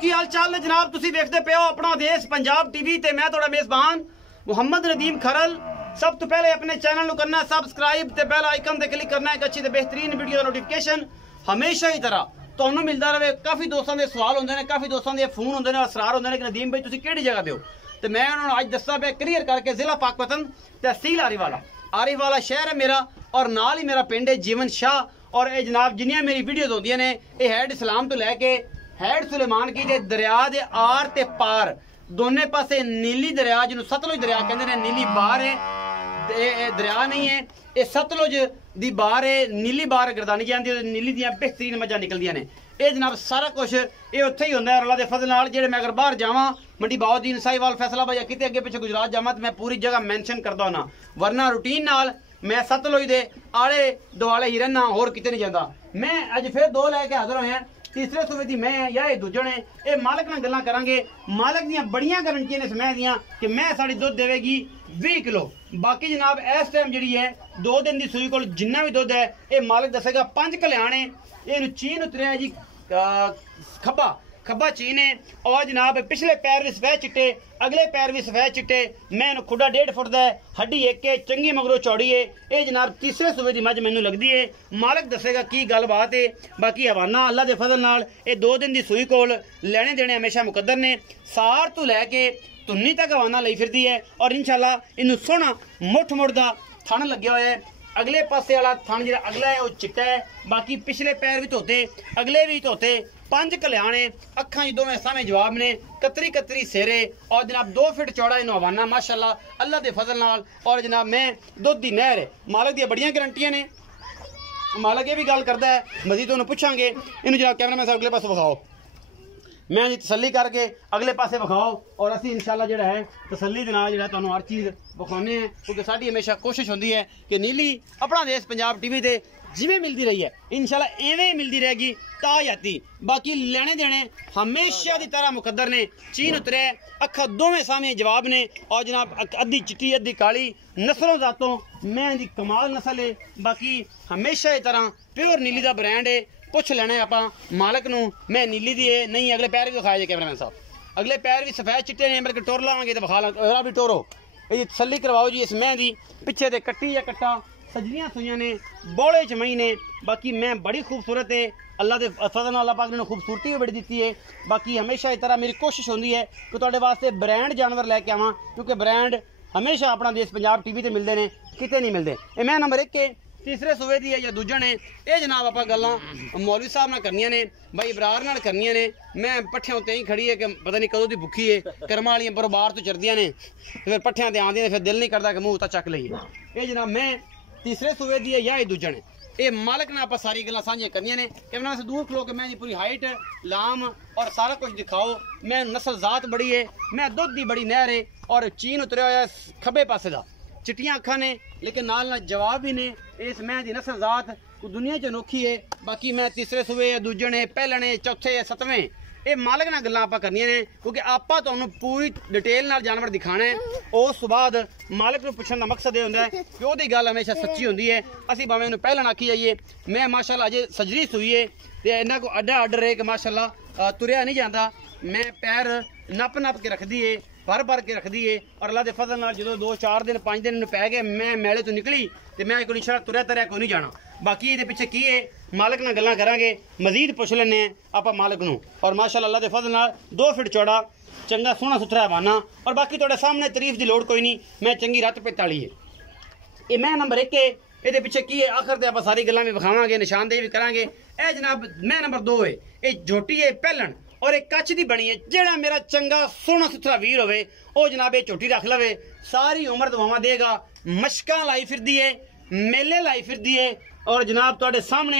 की हाल चाल ने जनाब तुसी देखते पे हो अपना देश पंजाब टीवी ते मैं थोड़ा मेजबान मुहम्मद नदीम खरल। सब तो पहले अपने चैनल को करना सबसक्राइब ते बेल आइकन ते क्लिक करना एक अच्छी ते बेहतरीन वीडियो का नोटिफिकेशन हमेशा ही तरह ਤੁਹਾਨੂੰ मिलता रहे। काफ़ी दोस्तों के सवाल होंगे ने, काफ़ी दोस्तों के फोन होंगे ने, असरार होंगे ने कि नदीम भाई तुसी केड़ी जगह पे हो। तो मैं उन्होंने अज दसा पे क्लियर करके जिला पाकपतन तहसील आरीवाला शहर है मेरा और नाल ही मेरा पिंड है जीवन शाह। और ये जनाब जिन्नियां मेरी वीडियोज होंदियां ने ये हैड इस्लाम तो लैके हैड सुलेमान की दरिया के आर ते पार दोने पासे नीली दरिया जिन्होंने सतलुज दरिया कहते हैं, नीली बार है दरिया नहीं है ये सतलुज दी बार है। नीली बार गर्दानी जाती है, नीली दियां बेहतरीन मझां निकलदियां ने। ये जनाब सारा कुछ ये उत्थे ही होंदा है अल्लाह दे फजल नाल। जेड़े मैं अगर बाहर जावां मंडी बाउद्दीन साहिवाल फैसलाबाद या किते अगे पिछे गुजरात जावां तो मैं पूरी जगह मैंशन करदा होना, वरना रूटीन नाल मैं सतलुज दे आले दुआले ही रहना, होर किते नहीं जांदा। मैं अज फिर दो लैके हाजिर होए हैं, तीसरे सूबे दी मैं या ये दूजे ने। ये मालक नाल गल्लां करांगे। मालक दियां बड़ियां गारंटियां ने इस मैं दियां कि मैं साड़ी दुध देवेगी 20 किलो। बाकी जनाब इस टाइम जी है 2 दिन की सूई को जिन्ना भी दुध है ये मालक दसेगा 5 कल्याणे। ये चीन उतरिया जी खब्बा चीन है। और जनाब पिछले पैर भी सफेद चिट्टे, अगले पैर भी सफेद चिट्टे। मैं खुडा 1.5 फुट का हड्डी एक है, चंगी मगरों चौड़ी है। ये जनाब तीसरे सूबे की मझ मैनू लगती है। मालक दसेगा की गलबात है। बाकी हवाना अल्लाह के फजल नाल ये 2 दिन की सूई कोल लेने देने हमेशा मुकद्दर ने। सार तो लैके धुन्नी तक हवाना ली फिरती है और इंशाल्लाह इनू सोहना मुठ मुठ का थन लगे हुआ है। अगले पासे वाला थन जो अगला है वह चिट्टा है, बाकी पिछले पैर भी धोते, अगले भी धोते। 5 कल्याणे, अखा जी दोवें सामने जवाब ने, कतरी सेरे और जनाब 2 फीट चौड़ा इनू हवाना माशाअल्लाह अल्लाह के फजल नाल। और जनाब मैं दुध की नहर है। मालक दी बड़ियां गारंटियां ने। मालक ये भी गल करता है मजीद उन्होंने पूछांगे। इनू जनाब कैमरा मैन अगले पासे विखाओ, मैं जी तसली करके अगले पासे विखाओ और असी इंशाल्लाह जो है तसली के नाल जो तुहानू हर चीज़ विखाने हैं, क्योंकि साडी हमेशा कोशिश होंदी है कि नीली अपना देश पंजाब टीवी ते जिवें मिलती रही है इंशाल्लाह इवें मिलती रहेगी तायाती। बाकी लेने देने हमेशा की तरह मुकद्दर ने। चीन उतरे अखा दोवें सामने जवाब ने। और जनाब अद्धी चिट्टी अद्धी काली नस्लों जातों मैं दी कमाल नस्ल है। बाकी हमेशा की तरह प्योर नीली का ब्रांड है। पुछ लेना है आप मालक नू मैं नीली दी है नहीं। अगले पैर भी विखाए जे कैमरामैन साहब, अगले पैर भी सफेद चिट्टे ने, बल्कि टोर लावांगे तो विखा भी टोरो। ये तसली करवाओ जी इस मैं दी पिछे दे कट्टी या कट्टा सजरियां सुइयां ने, बोले चमई ने। बाकी मैं बड़ी खूबसूरत है अल्लाह के फजल नाल। अल्लाह पाक ने खूबसूरती भी बड़ी दी है। बाकी हमेशा इस तरह मेरी कोशिश होंदी है कि तुहाडे वास्ते ब्रांड जानवर लैके आवां, क्योंकि ब्रांड हमेशा अपना देश पंजाब टीवी ते मिलते हैं, किते नहीं मिलते। ये मैं नंबर 1 है, तीसरे सूबे की है या दूजे ने। ये जनाब आप गल्लां मौलवी साहब नाल करनियां ने, भाई इबरार नाल करनियां ने। मैं पट्ठियां उत्ते ही खड़ी है कि पता नहीं कदों दी भुखी है, कर्मां वालियां पर बाहर तो चरदियां ने, फिर पट्ठियां ते आंदियां ने, फिर दिल नहीं करता कि मुंह उता चक लईए। ये जनाब मैं तीसरे सूबे की है या ये दूजे ने। ये मालक ने आप सारी गल्लां साझियां करनियां ने। कैमरा से दूर खलो के मैं जी पूरी हाइट लाम और सारा कुछ दिखाओ। मैं नस्ल जात बड़ी है, मैं दुध की बड़ी नहर है। और चीन उतरिया होया खब्बे पासे का, चिट्टियां अखा ने लेकिन नाल जवाब भी ने। इस मैं दी नस्ल जात दुनिया च अनोखी है। बाकी मैं तीसरे सूबे या दूजे ने, पहले ने, चौथे या 7वें ये मालक नाल गल्लां आपां करनियां ने, क्योंकि आपां तुहानू पूरी डिटेल नाल जानवर दिखाना है। उस बाद मालक नू पुछण दा मकसद ये हुंदा है कि ओहदी गल हमेशा सच्ची हुंदी है। असीं भावें उहनू पहले आखी जाइए मैं माशाअल्लाह अजे सजरी सूई है ते इन्हां को अड्डा अड्ड रहे कि माशाअल्लाह तुरिया नहीं जाता। मैं पैर नप के रखदी है, भर के रखदी है। और अल्लाह के फजल नाल जो 2-4 दिन 5 दिन पै गए मैं मेले तो निकली तो मैं कोई इंशाअल्लाह तुरिया तरिया कोई नहीं जाना। बाकी ये पिछे की है मालक नाल गल्लां करांगे, मजीद पुछ लैने आप मालक नू। और माशाअल्लाह अल्लाह के फजल नाल 2 फीट चौड़ा चंगा सोहना सुथरा हवाना। और बाकी तुहाडे सामने तारीफ की लोड़ कोई नहीं, मैं चंगी रत पिताली है। ये मैं नंबर 1 है। ये पिछे की है आखिर ते आप सारी गल्लां भी विखावांगे, निशानदेही भी करांगे। ए जनाब मैं नंबर 2 है। ये झोटी है पहलन और एक कच्छ की बनी है। जेड़ा मेरा चंगा सोहना सुथरा वीर होवे ओ जनाब ये झोटी रख लवे, सारी उम्र दुआवां देगा। मशकां लाई फिरदी है, मेले लाई फिरदी है। और जनाब तुहाडे सामने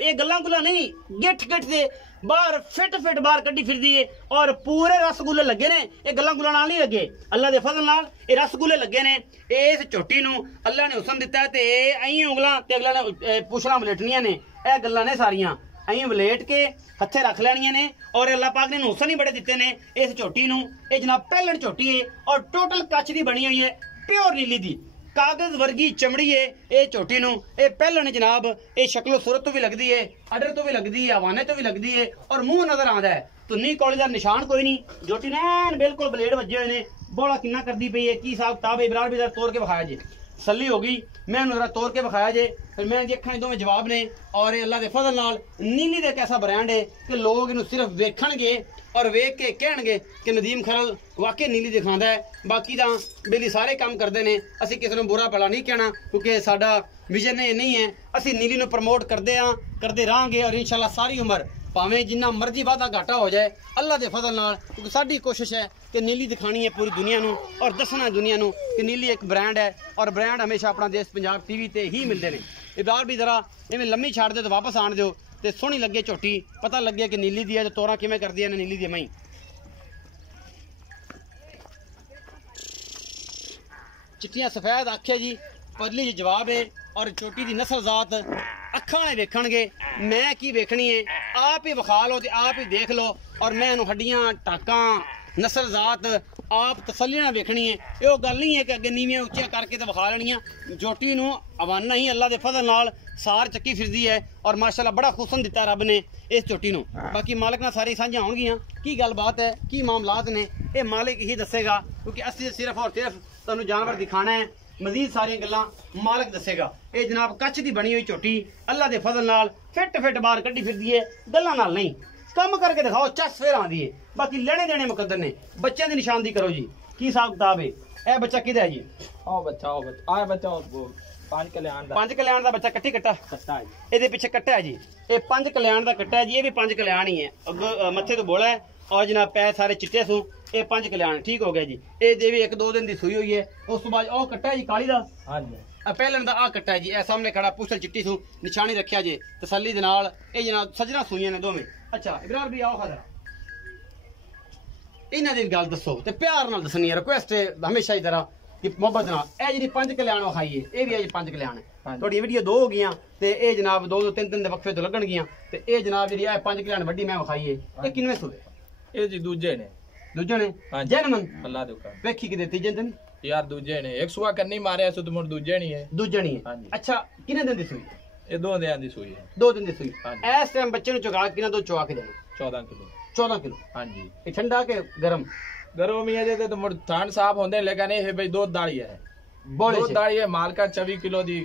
ये गल्लां गुल्लां नहीं, गिठ से बाहर फिट बाहर कड्डी फिरदी है। और पूरे रसगुल्ले लगे ने, ये गल्लां गुल्लां नाल नहीं लगे, अल्लाह के फजल नाल ये रसगुल्ले लगे ने। इस झोटी नू अल्लाह ने हुसन दिता है ते अई उंगलां ते अगला ने पुछलां मलेटनियां ने। यह गल्लां ने सारियां अई वलेट के हथे रख लैनियां ने। और अल्लाह पाक ने हुसन ही बड़े दिते ने इस झोटी नू। ये जनाब पहलन झोटी है और टोटल कच्छ की बनी हुई है, प्योर नीली दी कागज वर्गी चमड़ी है। ये झोटी नू ये पहलन जनाब ये शक्लो सूरत तो भी लगती है, अडर तो भी लगती है, हवाने तो भी लगती है और मुंह नजर आता है। ਧੁੰਨੀ ਕੋਲੇ ਦਾ ਨਿਸ਼ਾਨ ਕੋਈ ਨਹੀਂ ਜੋਟੀ ਨੇ ਐਨ ਬਿਲਕੁਲ ਬਲੇਡ ਵੱਜੇ ਹੋਏ ਨੇ ਬੋਲਾ ਕਿੰਨਾ ਕਰਦੀ ਪਈ ਹੈ ਕੀ ਹਿਸਾਬ ਕਿਤਾਬ ਇਬਰਾਰ ਵੀ ਜਰਾ ਤੋੜ ਕੇ ਵਿਖਾਇਆ ਜੇ ਤਸੱਲੀ ਹੋ ਗਈ मैं जरा तोड़ के विखाया जे फिर मैं अखा दोवें जवाब ने और अल्लाह के फजल नाल नीली का एक ऐसा ब्रांड है कि लोग इन्हू सिर्फ वेखणगे और वेख के कहणगे कि नदीम खरल वाकई नीली दिखाता है बाकी तो बेली सारे काम करते हैं असी किसी को बुरा भला नहीं कहना क्योंकि साडा विजन ये नहीं है असी नीली नू प्रमोट करते हाँ करते रहांगे और इंशाल्लाह सारी उम्र भावें जिन्ना मर्जी वादा घाटा हो जाए अल्लाह के फजल नाल क्योंकि साडी कोशिश है कि नीली दिखानी है पूरी दुनिया नू और दसना दुनिया नू कि नीली एक ब्रांड है और ब्रांड हमेशा अपना देश पंजाब टीवी ते ही मिलते हैं इबार भी जरा इवें लम्मी छाड़ दो तो वापस आण दो तो सोहनी लगे झोटी पता लगे कि नीली दी है तो तोरा किवें करदी है नीली दी मई चिट्टियां सफेद आखे जी परली जी जवाब है और छोटी दी नस्ल जात अखा ने वेखणगे मैं की वेखनी है आप ही विखा लो तो आप ही देख लो और मैं इन्हू हड्डियां टाकां नस्ल जात आप तसल्ली नाल वेखनी है ये गल नहीं है कि अगे नीवियां उच्चियां करके तो विखा लेनियां जोटी नू अवाना ही अल्लाह के फजल नाल सार चक्की फिरदी है और माशाअल्लाह बड़ा हुसन दिता रब ने इस झोटी नू बाकी मालिक नाल सारी सांझा होणगियां की गलबात है की मामलात ने ये मालिक ही दसेगा क्योंकि असीं सिर्फ और सिर्फ तुहानू जानवर दिखाना है मजीद सारियां गल्लां मालिक दसेगा ये जनाब कच्छ दी बनी हुई झोटी अल्लाह के फजल नाल फिट फिट बाहर कड्डी फिरदी है गल्लां नाल नहीं कम करके दिखाओ चस फिर आंदी है बाकी लेने देने मुकद्दर ने बच्चों की निशानदी करो जी की हिसाब किताब है ए बच्चा किदा है जी आओ बच्चा आ बच्चा पांच कल्याण दा बच्चा कट्टी कट्टा कट्टा है ਇਹਦੇ ਪਿੱਛੇ ਕੱਟਾ ਹੈ ਜੀ ਇਹ ਪੰਜ ਕਲਿਆਣ ਦਾ ਕੱਟਾ ਹੈ ਜੀ ਇਹ ਵੀ ਪੰਜ ਕਲਿਆਣ ਹੀ ਹੈ ਅੱਗੋਂ ਮੱਥੇ ਤੋਂ ਬੋਲਾ ਹੈ ਔਰ ਜਨਾਬ ਪੈ ਸਾਰੇ ਚਿੱਟੇ ਸੂ ਇਹ ਪੰਜ ਕਲਿਆਣ ਠੀਕ ਹੋ ਗਿਆ ਜੀ ਇਹ ਦੇ ਵੀ 1-2 ਦਿਨ ਦੀ ਸੂਈ ਹੋਈ ਹੈ ਉਸ ਤੋਂ ਬਾਅਦ ਉਹ ਕੱਟਾ ਹੈ ਜੀ ਕਾਲੀ ਦਾ ਹਾਂਜੀ ਪਹਿਲਾਂ ਦਾ ਆ ਕੱਟਾ ਹੈ ਜੀ ਇਹ ਸਾਹਮਣੇ ਖੜਾ ਪੁੱਛਲ ਚਿੱਟੀ ਸੂ ਨਿਸ਼ਾਨੀ ਰੱਖਿਆ ਜੇ ਤਸੱਲੀ ਦੇ ਨਾਲ ਇਹ ਜਨਾਬ ਸਜਣਾ ਸੂਈਆਂ ਨੇ ਦੋਵੇਂ ਅੱਛਾ ਇਬਰਾਰ ਵੀ ਆਓ ਖੜਾ ਇਹਨਾਂ ਦੀ ਗੱਲ ਦੱਸੋ ਤੇ ਪਿਆਰ ਨਾਲ ਦੱਸਣੀ ਹੈ ਰਿਕੁਐਸਟ ਹੈ ਹਮੇਸ਼ਾ ਹੀ ਤਰ੍ਹਾਂ कि मोहब्बत ना ए जी पंज कल्याण विखाई है ये भी है जी पंज कल्याण है थोड़ी वीडियो 2 हो गई ते ए जनाब 2-3 वक्फे तो लगन गियां ते ए जनाब जी पंज कल्याण वड्डी मैं विखाई है ये किनवे सूबे ये जी दूजे ने जैनमन अल्लाह दे हुक्म वेखी कि देती जंदन यार दूजे ने एक सुआ करनी मारे सो तो मुड़ दूजे नहीं है दूजे नहीं है अच्छा किने दिन दी सुई ये 2 दिन दी सुई है 2 दिन दी सुई इस टाइम बच्चे नु चुका किना दो चुआ के देना 14 किलो हां जी ये ठंडा के गरम गर्मी है तो मुड़ ठंड साफ होंदे लेकिन ये भाई दूध दाड़ी है दूध दाड़ी है मालका 24 किलो दी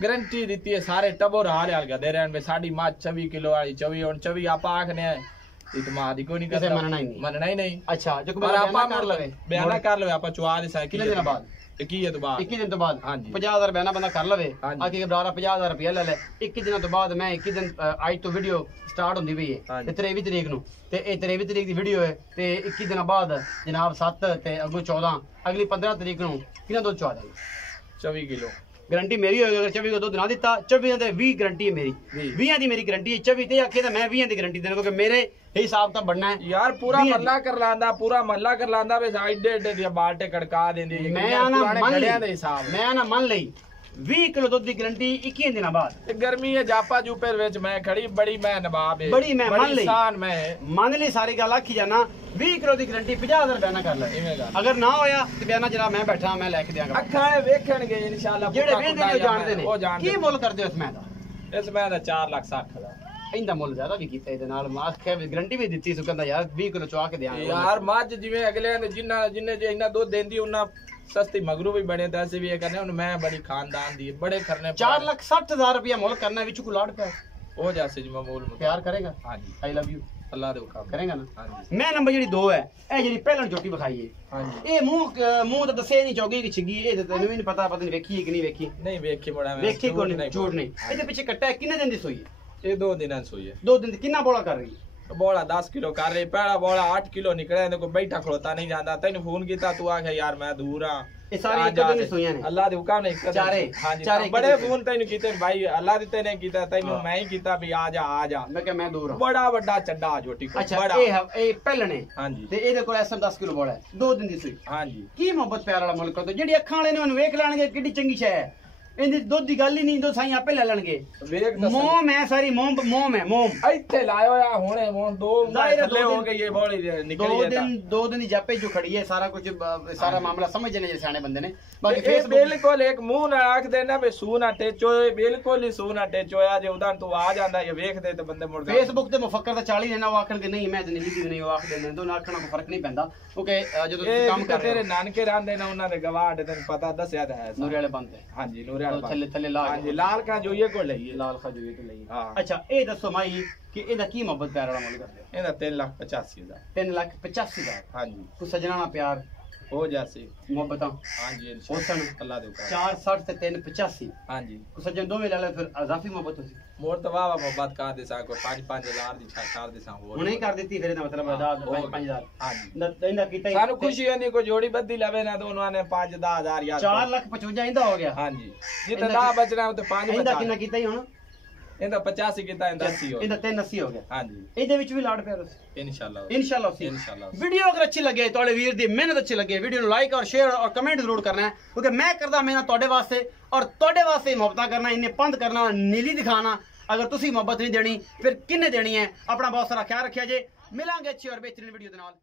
गारंटी दी है सारे टबोर हाल हाल गदे रहन बे साडी मां 24 किलो वाली 24 और 24 आपा आखने इतमाद ही कोई नहीं करता मनना ही नहीं अच्छा जो पर आपा बयाना कर लवे आपा चुआ दे कितने दिन बाद 21 दिन तो बाद हाँ जी 50,000 बयाना बंदा कर लवे आके बराबर 50,000 रुपया ले ले 21 दिन तो बाद मैं 21 दिन आज तो वीडियो स्टार्ट होंदी पई है ते 23 तरीक नु ते ए 23 तरीक दी वीडियो है ते 21 दिन बाद जनाब 7 ते अगो 14 अगली 15 तरीक नु किना दूध चवा देंगे 24 किलो गारंटी मेरी होगी अगर 24 को दूध ना दिता 24 ते 20 गारंटी है मेरी 20 दी मेरी गारंटी है 24 ते आखे तो मैं 20 दी गारंटी देना क्योंकि मेरे हिसाब तो बनना है यार पूरा महल्ला कर लांदा वे एडे एडे दी बाल्टे कड़का देंदी मैं ना मन लई 20 किलो दूध की गारंटी 21 दिन बाद गर्मी है जापा जूपे विच मैं खड़ी बड़ी मैं नवाब है बड़ी मैं मान ली सारी गल आखी जाना 20 किलो की गारंटी 50,000 बयाना कर ले अगर ना होया तो बयाना जरा मैं बैठा मैं लेके देंगा अखा वेखणगे इंशाल्लाह जेड़े वेंदे ने जानदे ने की मुल करदे हो इस मैं दा 4 लाख 60 हज़ार इंदा मुल ज्यादा भी कीता इहदे नाल आखे गारंटी भी दित्ती सो कहंदा यार 20 किलो चवा के देंगा यार मੱਝ जिवें अगले जिन्ने जे इन्ना दूध देंदी उन्ना सस्ती मगरू भी बने ऐसे भी करने मैं बड़ी खानदान दी बड़े करने 4,60,000 रुपया मुल करना विच को लाड़ पे हो जासे जी मामूल प्यार करेगा हां जी आई लव यू अल्लाह दे हुक्म करेगा ना हां जी मैं नंबर जेडी 2 है ए जेडी पहलन झोटी विखाई है हां जी ए मुंह तो दसे नहीं चौगी की छिगी ए तैनू भी नहीं पता नहीं वेखी है कि नहीं वेखी नहीं वेखी बड़ा मैं वेखी कोई नहीं झूठ नहीं इहदे पीछे कट्टा कितने दिन दी सोई है ये 2 दिन सोई है 2 दिन कितना बोला कर रही बोला 10 किलो कर रही पहला बोला 8 किलो निकले देखो बैठा खड़ोता नहीं जाता तेन फोन किया तू आखे यार मैं दूर हां ये सारी एक दिन सोईयां ने अल्लाह दे हुक्म नहीं चारे हां जी बड़े फोन तेन कीते भाई अल्लाह दे तेने कीता तेन मैं ही कीता भी आ जा मैं कह मैं दूर हूं बड़ा बड़ा चड्डा झोटी को बड़ा ए पहलने हां जी ते एदे कोल एसएम 10 किलो बोला है 2 दिन दी सोई हां जी की मोहब्बत प्यार वाला मुल्क तो जेडी अखां वाले ने ओनु वेख लाणगे किड्डी चंगी शय है ਇਹਦੀ ਦੁੱਧ ਦੀ ਗੱਲ ਹੀ ਨਹੀਂ, ਦੁੱਧ ਸਾਈ ਆਪੇ ਲੈ ਲੈਣਗੇ। ਵੇਖ ਮੋਮ ਹੈ ਸਾਰੀ, ਮੋਮ ਹੈ ਮੋਮ। ਇੱਥੇ ਲਾਇਓ ਆ ਹੁਣੇ ਹੁਣ 2 ਥੱਲੇ ਹੋ ਗਈ ਇਹ ਬੋਲੀ ਨਿਕਲੀ ਹੈ। 2 ਦਿਨ ਜਾਪੇ ਜੋ ਖੜੀ ਹੈ, ਸਾਰਾ ਕੁਝ ਸਾਰਾ ਮਾਮਲਾ ਸਮਝਦੇ ਨੇ ਜਿਹੜੇ ਸਿਆਣੇ ਬੰਦੇ ਨੇ। ਬਾਕੀ ਫੇਸਬੁੱਕ ਬਿਲਕੁਲ ਇੱਕ ਮੂੰਹ ਨਾਲ ਆਖ ਦੇਣਾ ਵੀ ਸੂ ਨਾ ਟੇਚੋ, ਬਿਲਕੁਲ ਹੀ ਸੂ ਨਾ ਟੇਚੋ ਆ। ਜੇ ਉਦਾਂ ਤੂੰ ਆ ਜਾਂਦਾ ਇਹ ਵੇਖਦੇ ਤੇ ਬੰਦੇ ਮੁੜ ਫੇਸਬੁੱਕ ਤੇ ਮੁਫੱਕਰ ਦਾ 40 ਨੇ ਉਹ ਆਖਣਗੇ ਨਹੀਂ ਮੈਂ ਤੇ ਨੀਲੀ ਦੀ ਨਹੀਂ, ਉਹ ਆਖਦੇ ਨੇ ਦੋਨਾਂ ਆਖਣਾ ਕੋਈ ਫਰਕ ਨਹੀਂ ਪੈਂਦਾ ਕਿਉਂਕਿ ਜਦੋਂ ਤੁਸੀਂ ਕੰਮ ਕਰ ਰਹੇ ਹੋ। ਤੇਰੇ ਨਾਨਕੇ ਰਹਿੰਦੇ ਨੇ ਉਹਨਾਂ ਦੇ ਗਵਾਹ ਤੈਨੂੰ ਪਤਾ ਦੱਸਿਆ ਤਾਂ ਹੈ। ਨੂਰੇ ਵਾਲੇ ਬੰਦੇ, ਹਾਂਜੀ ਨੂਰੇ ਵਾਲੇ ਥੱਲੇ ਥੱਲੇ ਲਾ, ਹਾਂਜੀ ਲਾਲ ਕਾ ਜੋਈਏ ਕੋ ਲਈਏ, ਲਾਲ ਖਜੂਏ ਤੋਂ ਲਈ। ਹਾਂ ਅੱਛਾ ਇਹ ਦੱਸੋ ਮਾਈ ਕਿ ਇਹਦਾ ਕੀ ਮੁਹੱਬਤ ਪਿਆਰ ਵਾਲਾ ਮੁੱਲ ਕਰਦੇ ਹੋ? ਇਹਦਾ 3,85,000। 3,85,000। ਹਾਂਜੀ ਕੋਈ ਸਜਣਾ ਨਾ ਪਿਆਰ ਹੋ ਜਾਸੀ ਮੁਹੱਬਤਾਂ। ਹਾਂਜੀ ਹੁਸਨ ਅੱਲਾਹ ਦੇ ਹੁਕਮ। 460 ਤੇ 385। ਹਾਂਜੀ ਕੋਈ ਸਜਣ ਦੋਵੇਂ ਲੈ ਲੈ ਫਿਰ ਅਜ਼ਾਫੀ ਮੁਹੱਬਤ ਹੋਸੀ। ਮੋਰ ਤਾਂ ਵਾਵਾ ਮੁਹੱਬਤ ਕਰ ਦੇ ਸਾ ਕੋਈ 5,000 ਦੀ 4 ਦੇ ਸਾ ਹੋਰ ਹੁਣੇ ਕਰ ਦਿੱਤੀ ਫਿਰ ਇਹਦਾ ਮਤਲਬ ਆਜ਼ਾਦ 5,000। ਹਾਂਜੀ ਇਹਦਾ ਕੀਤਾ ਸਾਨੂੰ ਖੁਸ਼ੀ ਹੁੰਦੀ ਕੋਈ ਜੋੜੀ ਬੱਦੀ ਲਵੇ ਨਾ ਦੋਨਾਂ ਨੇ 5-10,000 ਯਾਰ 4,55,000 ਇਹਦਾ ਹੋ ਗਿਆ। ਹਾਂਜੀ ਜਿੱਤੇ 10 ਬਚਣਾ ਉਹ ਤੇ 5 ਇਹਦਾ ਬਚਾ। ਕਿੰਨਾ ਕੀਤਾ ਹੀ ਹੁਣ? ਇਹਦਾ 85 ਕੀਤਾ, ਇਹਦਾ 80 ਹੋ ਇਹਦਾ 380 ਹੋ ਗਿਆ। ਹਾਂਜੀ ਇਹਦੇ ਵਿੱਚ ਵੀ ਲਾੜ ਪਿਆਰ ਇਨਸ਼ਾਅੱਲਾ इंशाल्लाह इंशाल्लाह। वीडियो अगर अच्छी लगे तो वीर दी मेहनत अच्छी लगे वीडियो लाइक और शेयर और कमेंट जरूर करना है क्योंकि मैं करदा मेहनत तोड़े वास्ते और तोड़े वास्ते मोहब्बत करना, इन्हें पंद करना और नीली दिखाना। अगर तुसी मोहब्बत नहीं देनी फिर किन्ने देनी है? अपना बहुत सारा ख्याल रखिया जे। मिलांगे अच्छी और बेहतरीन वीडियो दे नाल।